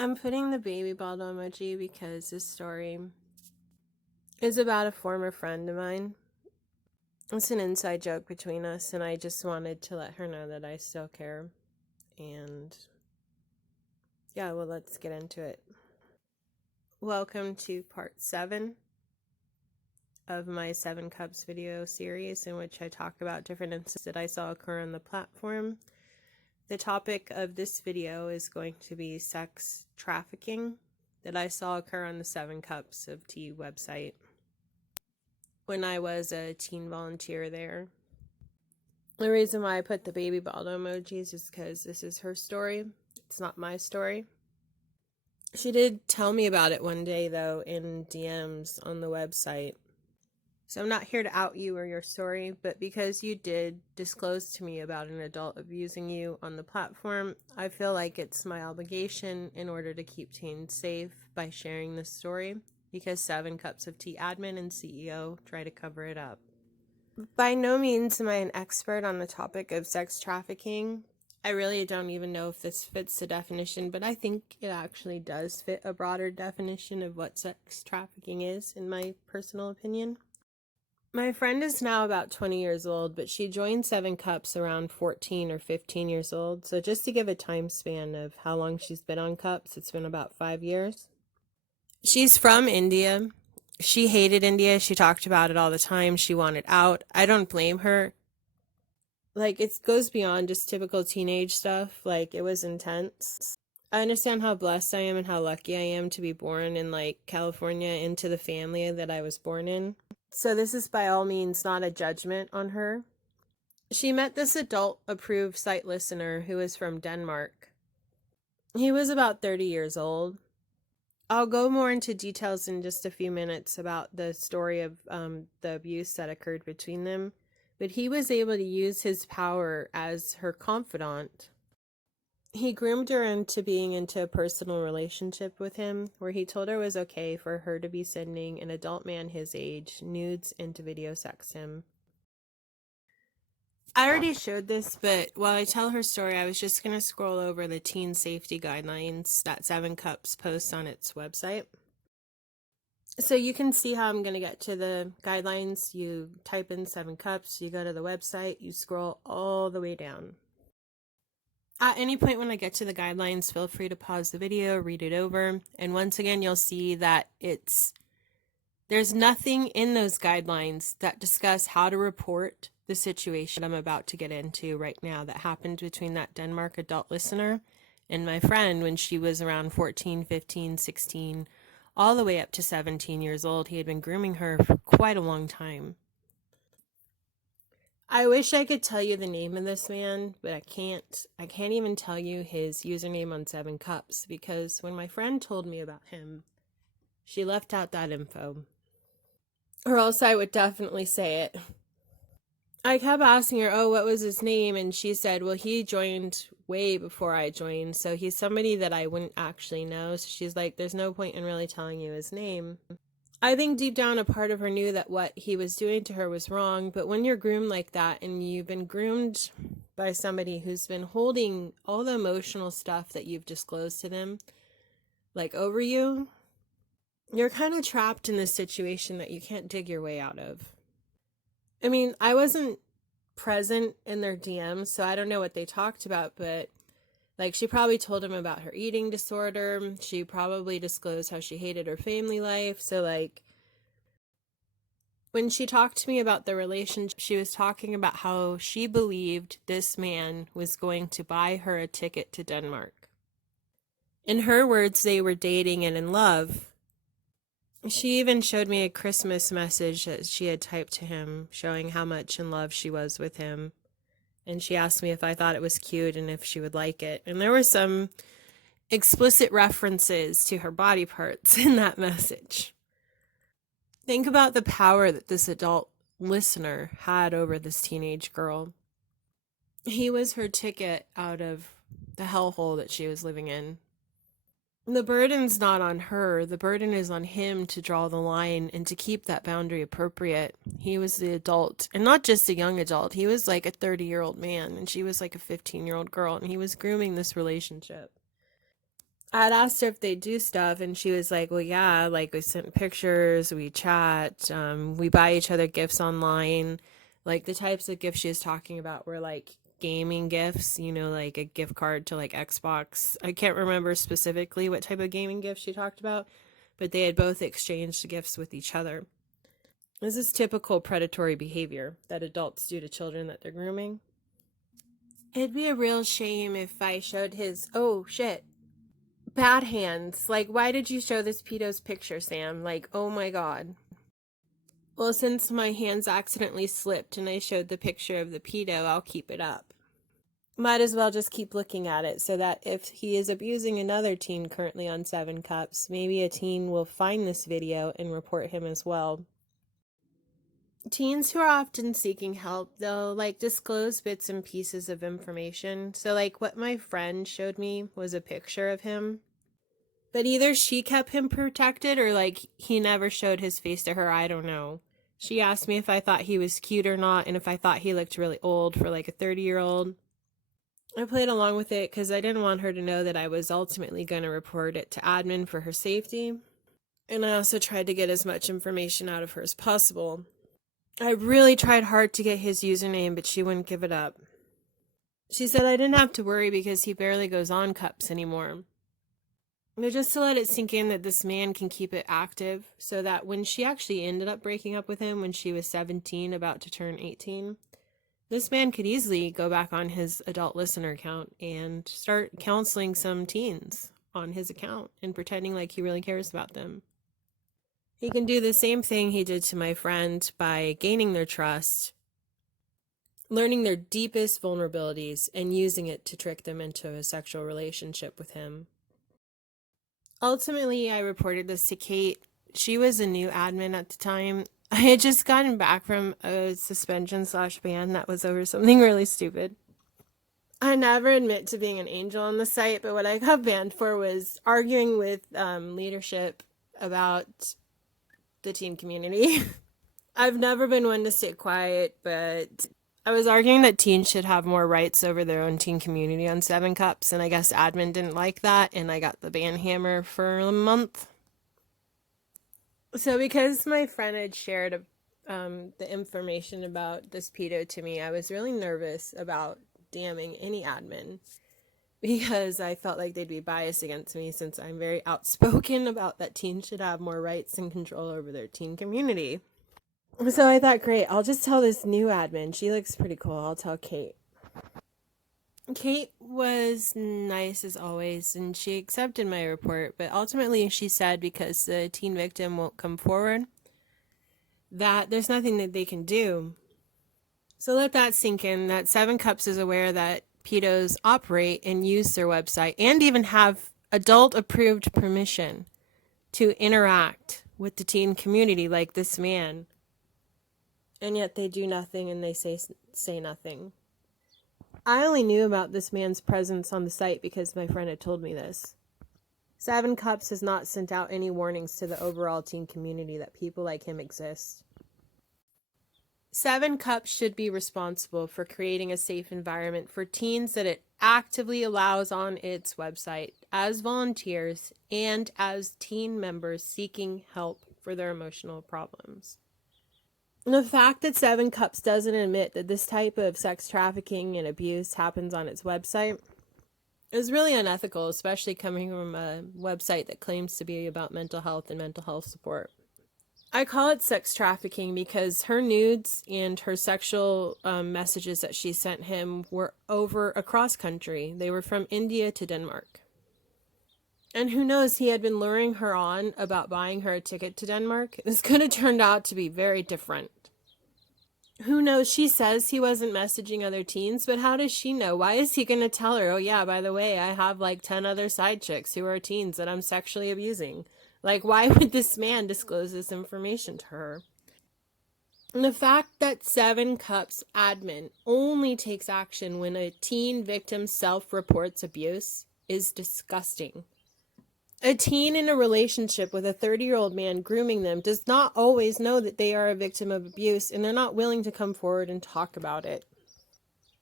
I'm putting the baby bottle emoji because this story is about a former friend of mine. It's an inside joke between us, and I just wanted to let her know that I still care. And yeah, well, let's get into it. Welcome to part 7 of my 7 Cups video series, in which I talk about different incidents that I saw occur on the platform. The topic of this video is going to be sex trafficking that I saw occur on the 7 Cups of Tea website when I was a teen volunteer there. The reason why I put the baby bottle emojis is because this is her story. It's not my story. She did tell me about it one day, though, in DMs on the website. So I'm not here to out you or your story, but because you did disclose to me about an adult abusing you on the platform, I feel like it's my obligation in order to keep teens safe by sharing this story, because 7 Cups of Tea admin and CEO try to cover it up. By no means am I an expert on the topic of sex trafficking. I really don't even know if this fits the definition, but I think it actually does fit a broader definition of what sex trafficking is, in my personal opinion. My friend is now about 20 years old, but she joined 7 Cups around 14 or 15 years old. So just to give a time span of how long she's been on Cups, it's been about 5 years. She's from India. She hated India. She talked about it all the time. She wanted out. I don't blame her. Like, it goes beyond just typical teenage stuff. Like, it was intense. I understand how blessed I am and how lucky I am to be born in, like, California, into the family that I was born in. So this is by all means not a judgment on her. She met this adult-approved site listener who is from Denmark. He was about 30 years old. I'll go more into details in just a few minutes about the story of the abuse that occurred between them, but he was able to use his power as her confidant. He groomed her into being into a personal relationship with him, where he told her it was okay for her to be sending an adult man his age nudes and to video sex him. I already showed this, but while I tell her story, I was just going to scroll over the teen safety guidelines that 7 Cups posts on its website. So you can see how I'm going to get to the guidelines. You type in 7 Cups, you go to the website, you scroll all the way down. At any point when I get to the guidelines, feel free to pause the video, read it over, and once again, you'll see that there's nothing in those guidelines that discuss how to report the situation I'm about to get into right now that happened between that Denmark adult listener and my friend when she was around 14, 15, 16, all the way up to 17 years old. He had been grooming her for quite a long time. I wish I could tell you the name of this man, but I can't. I can't even tell you his username on 7 Cups, because when my friend told me about him, she left out that info. Or else I would definitely say it. I kept asking her, oh, what was his name? And she said, well, he joined way before I joined, so he's somebody that I wouldn't actually know. So she's like, there's no point in really telling you his name. I think deep down a part of her knew that what he was doing to her was wrong, but when you're groomed like that and you've been groomed by somebody who's been holding all the emotional stuff that you've disclosed to them, like, over you, you're kind of trapped in this situation that you can't dig your way out of. I mean, I wasn't present in their DMs, so I don't know what they talked about, but like, she probably told him about her eating disorder. She probably disclosed how she hated her family life. So, like, when she talked to me about the relationship, she was talking about how she believed this man was going to buy her a ticket to Denmark. In her words, they were dating and in love. She even showed me a Christmas message that she had typed to him, showing how much in love she was with him. And she asked me if I thought it was cute and if she would like it. And there were some explicit references to her body parts in that message. Think about the power that this adult listener had over this teenage girl. He was her ticket out of the hellhole that she was living in. The burden's not on her. The burden is on him to draw the line and to keep that boundary appropriate. He was the adult, and not just a young adult. He was like a 30-year-old man, and she was like a 15-year-old girl, and he was grooming this relationship. I'd asked her if they do stuff, and she was like, well, yeah, like we sent pictures, we chat, we buy each other gifts online. Like the types of gifts she was talking about were like gaming gifts, you know, like a gift card to like Xbox. I can't remember specifically what type of gaming gift she talked about, but they had both exchanged gifts with each other. This is typical predatory behavior that adults do to children that they're grooming. It'd be a real shame if I showed his, oh shit, bad hands. Like, why did you show this pedo's picture, Sam? Like, oh my god. Well, since my hands accidentally slipped and I showed the picture of the pedo, I'll keep it up. Might as well just keep looking at it so that if he is abusing another teen currently on 7 Cups, maybe a teen will find this video and report him as well. Teens who are often seeking help, they'll like disclose bits and pieces of information. So like what my friend showed me was a picture of him. But either she kept him protected or like he never showed his face to her, I don't know. She asked me if I thought he was cute or not and if I thought he looked really old for like a 30-year-old. I played along with it because I didn't want her to know that I was ultimately going to report it to admin for her safety. And I also tried to get as much information out of her as possible. I really tried hard to get his username, but she wouldn't give it up. She said I didn't have to worry because he barely goes on Cups anymore. But just to let it sink in that this man can keep it active, so that when she actually ended up breaking up with him when she was 17, about to turn 18, this man could easily go back on his adult listener account and start counseling some teens on his account and pretending like he really cares about them. He can do the same thing he did to my friend by gaining their trust, learning their deepest vulnerabilities, and using it to trick them into a sexual relationship with him. Ultimately, I reported this to Kate. She was a new admin at the time. I had just gotten back from a suspension/ban that was over something really stupid. I never admit to being an angel on the site, but what I got banned for was arguing with leadership about the teen community. I've never been one to stay quiet, but I was arguing that teens should have more rights over their own teen community on 7 Cups, and I guess admin didn't like that, and I got the ban hammer for a month. So because my friend had shared the information about this pedo to me, I was really nervous about damning any admin because I felt like they'd be biased against me since I'm very outspoken about that teens should have more rights and control over their teen community. So I thought, great, I'll just tell this new admin. She looks pretty cool. I'll tell Kate. Kate was nice as always, and she accepted my report, but ultimately she said because the teen victim won't come forward, that there's nothing that they can do. So let that sink in, that 7 Cups is aware that pedos operate and use their website and even have adult-approved permission to interact with the teen community like this man. And yet they do nothing and they say nothing. I only knew about this man's presence on the site because my friend had told me this. 7 Cups has not sent out any warnings to the overall teen community that people like him exist. 7 Cups should be responsible for creating a safe environment for teens that it actively allows on its website as volunteers and as teen members seeking help for their emotional problems. The fact that 7 Cups doesn't admit that this type of sex trafficking and abuse happens on its website is really unethical, especially coming from a website that claims to be about mental health and mental health support. I call it sex trafficking because her nudes and her sexual messages that she sent him were over across country. They were from India to Denmark. And who knows, he had been luring her on about buying her a ticket to Denmark. This could have turned out to be very different. Who knows, she says he wasn't messaging other teens, but how does she know? Why is he going to tell her, oh yeah, by the way, I have like 10 other side chicks who are teens that I'm sexually abusing? Like, why would this man disclose this information to her? And the fact that 7 Cups admin only takes action when a teen victim self-reports abuse is disgusting. A teen in a relationship with a 30-year-old man grooming them does not always know that they are a victim of abuse, and they're not willing to come forward and talk about it.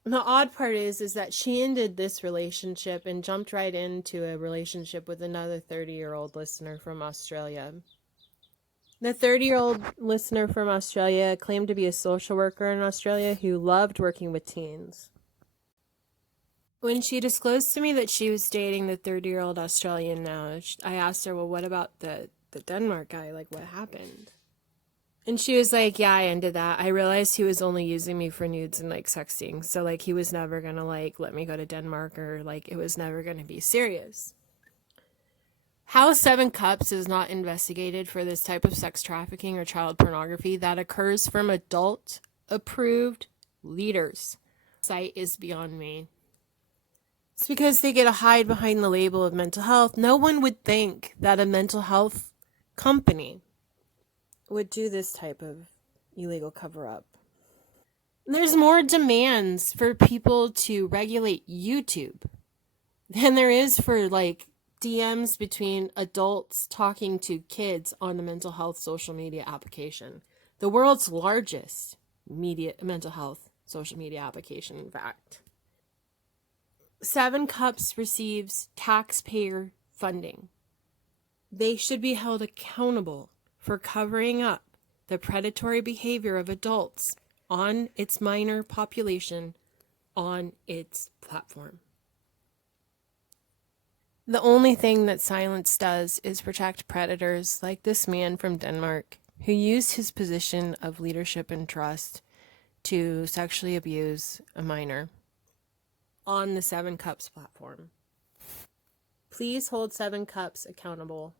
The odd part is that she ended this relationship and jumped right into a relationship with another 30-year-old listener from Australia. The 30-year-old listener from Australia claimed to be a social worker in Australia who loved working with teens. When she disclosed to me that she was dating the 30-year-old Australian now, I asked her, well, what about the Denmark guy? Like, what happened? And she was like, yeah, I ended that. I realized he was only using me for nudes and, like, sexting. So, like, he was never going to, like, let me go to Denmark, or, like, it was never going to be serious. How Seven Cups is not investigated for this type of sex trafficking or child pornography that occurs from adult-approved leaders. Site is beyond me. It's because they get to hide behind the label of mental health. No one would think that a mental health company would do this type of illegal cover-up. There's more demands for people to regulate YouTube than there is for, like, DMs between adults talking to kids on a mental health social media application. The world's largest mental health social media application, in fact. Seven Cups receives taxpayer funding. They should be held accountable for covering up the predatory behavior of adults on its minor population on its platform. The only thing that silence does is protect predators like this man from Denmark who used his position of leadership and trust to sexually abuse a minor on the Seven Cups platform. Please hold Seven Cups accountable